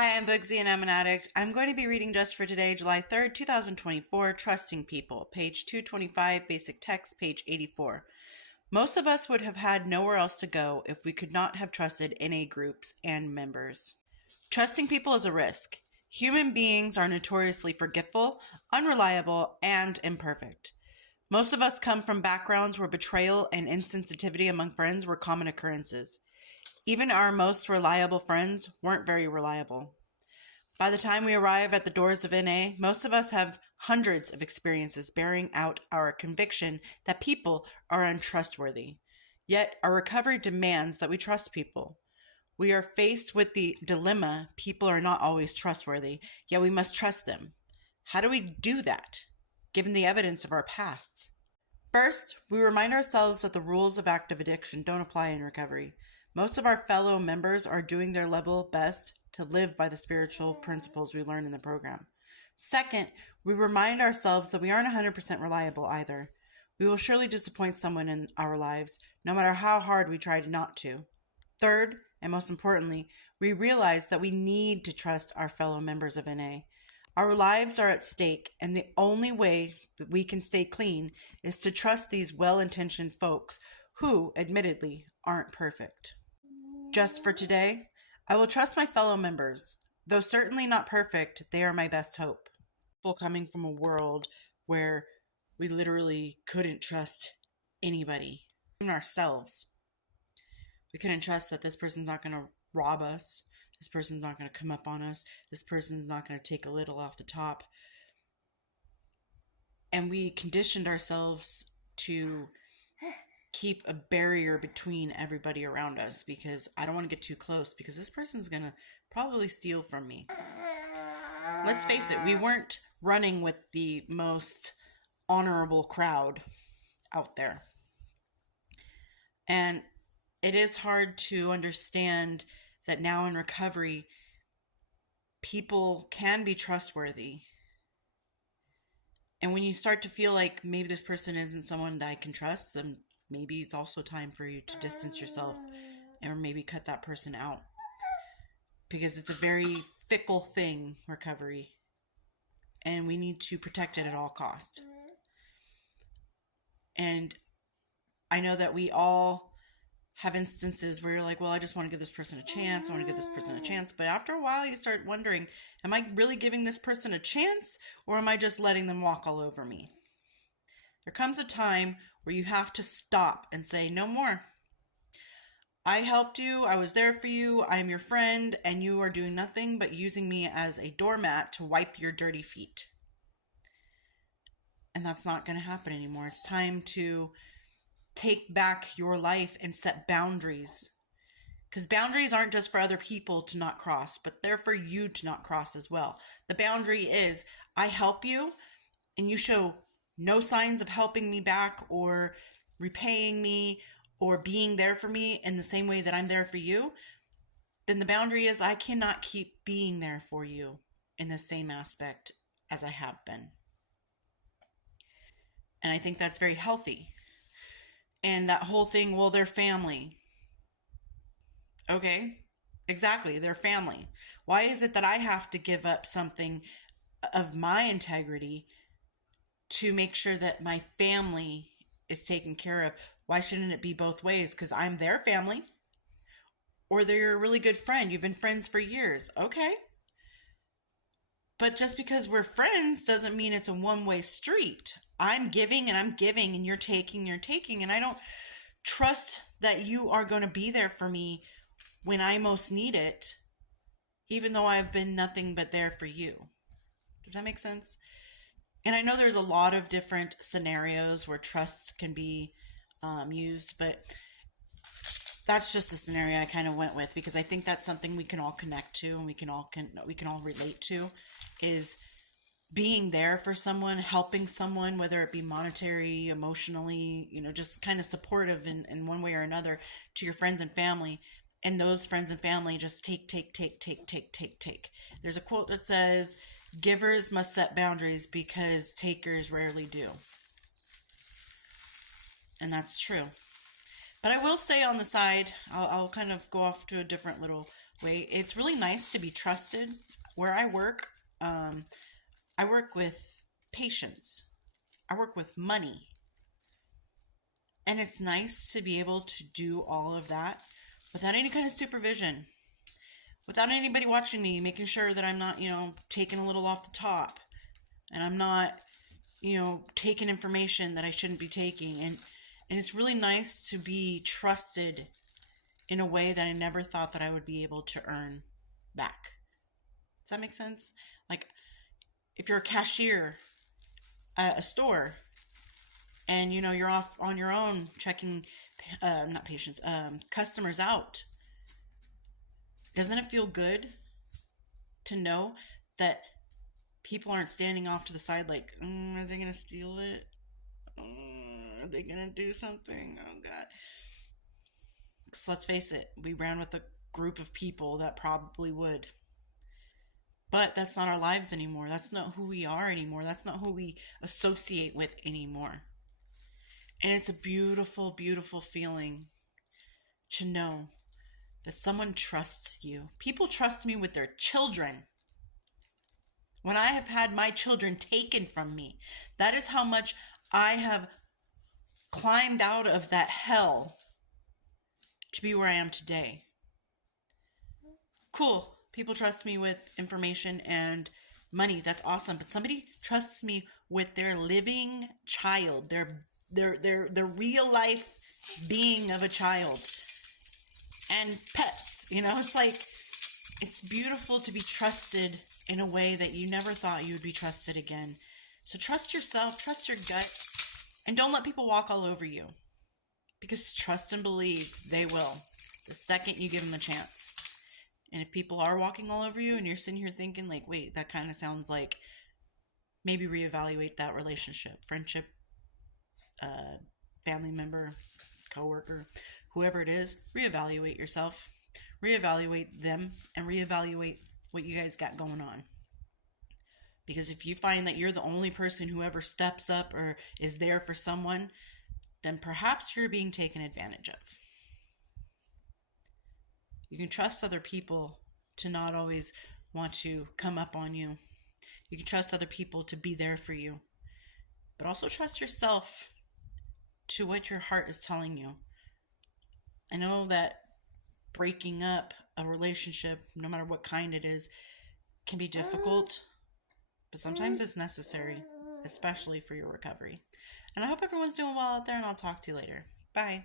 Hi, I'm Bugsy and I'm an addict. I'm going to be reading just for today, July 3rd, 2024, Trusting People, page 225, basic text, page 84. Most of us would have had nowhere else to go if we could not have trusted NA groups and members. Trusting people is a risk. Human beings are notoriously forgetful, unreliable, and imperfect. Most of us come from backgrounds where betrayal and insensitivity among friends were common occurrences. Even our most reliable friends weren't very reliable. By the time we arrive at the doors of NA, most of us have hundreds of experiences bearing out our conviction that people are untrustworthy. Yet our recovery demands that we trust people. We are faced with the dilemma people are not always trustworthy, yet we must trust them. How do we do that, given the evidence of our pasts? First, we remind ourselves that the rules of active addiction don't apply in recovery. Most of our fellow members are doing their level best to live by the spiritual principles we learn in the program. Second, we remind ourselves that we aren't 100% reliable either. We will surely disappoint someone in our lives, no matter how hard we try not to. Third, and most importantly, we realize that we need to trust our fellow members of NA. Our lives are at stake, and the only way that we can stay clean is to trust these well-intentioned folks who, admittedly, aren't perfect. Just for today, I will trust my fellow members. Though certainly not perfect, they are my best hope. People coming from a world where we literally couldn't trust anybody, even ourselves. We couldn't trust that this person's not going to rob us. This person's not going to come up on us. This person's not going to take a little off the top. And we conditioned ourselves to keep a barrier between everybody around us because I don't want to get too close because this person's going to probably steal from me. Let's face it, we weren't running with the most honorable crowd out there. And it is hard to understand that now in recovery, people can be trustworthy. And when you start to feel like maybe this person isn't someone that I can trust, then maybe it's also time for you to distance yourself or maybe cut that person out. Because it's a very fickle thing, recovery. And we need to protect it at all costs. And I know that we all have instances where you're like, well, I just want to give this person a chance. I want to give this person a chance. But after a while, you start wondering, am I really giving this person a chance or am I just letting them walk all over me? There comes a time where you have to stop and say, no more. I helped you. I was there for you. I am your friend, and you are doing nothing but using me as a doormat to wipe your dirty feet. And that's not going to happen anymore. It's time to take back your life and set boundaries. Because boundaries aren't just for other people to not cross, but they're for you to not cross as well. The boundary is, I help you, and you show no signs of helping me back or repaying me or being there for me in the same way that I'm there for you, then the boundary is I cannot keep being there for you in the same aspect as I have been. And I think that's very healthy. And that whole thing, well, they're family. Okay, exactly, they're family. Why is it that I have to give up something of my integrity to make sure that my family is taken care of? Why shouldn't it be both ways? Because I'm their family, or they're a really good friend. You've been friends for years. Okay. But just because we're friends doesn't mean it's a one-way street. I'm giving and you're taking, and I don't trust that you are going to be there for me when I most need it, even though I've been nothing but there for you. Does that make sense? And I know there's a lot of different scenarios where trusts can be used, but that's just the scenario I kind of went with because I think that's something we can all connect to and we can all relate to, is being there for someone, helping someone, whether it be monetary, emotionally, just kind of supportive in one way or another to your friends and family. And those friends and family just take. There's a quote that says, givers must set boundaries because takers rarely do. And that's true. But I will say on the side, I'll kind of go off to a different little way. It's really nice to be trusted. Where I work, I work with patients, I work with money. And it's nice to be able to do all of that without any kind of supervision, without anybody watching me, making sure that I'm not, taking a little off the top and I'm not, taking information that I shouldn't be taking. And it's really nice to be trusted in a way that I never thought that I would be able to earn back. Does that make sense? Like, if you're a cashier at a store and you're off on your own checking not patients, customers out, doesn't it feel good to know that people aren't standing off to the side like, are they gonna steal it? Are they gonna do something? Oh god. Because let's face it, we ran with a group of people that probably would. But that's not our lives anymore. That's not who we are anymore. That's not who we associate with anymore. And it's a beautiful, beautiful feeling to know that someone trusts you. People trust me with their children. When I have had my children taken from me, that is how much I have climbed out of that hell to be where I am today. Cool. People trust me with information and money. That's awesome. But somebody trusts me with their living child, their real life being of a child, and pets. It's like, it's beautiful to be trusted in a way that you never thought you would be trusted again. So trust yourself, trust your gut, and don't let people walk all over you. Because trust and believe they will, the second you give them a chance. And if people are walking all over you and you're sitting here thinking like, wait, that kind of sounds like, maybe reevaluate that relationship, friendship, family member, coworker, whoever it is, reevaluate yourself, reevaluate them, and reevaluate what you guys got going on. Because if you find that you're the only person who ever steps up or is there for someone, then perhaps you're being taken advantage of. You can trust other people to not always want to come up on you. You can trust other people to be there for you. But also trust yourself to what your heart is telling you. I know that breaking up a relationship, no matter what kind it is, can be difficult, but sometimes it's necessary, especially for your recovery. And I hope everyone's doing well out there, and I'll talk to you later. Bye.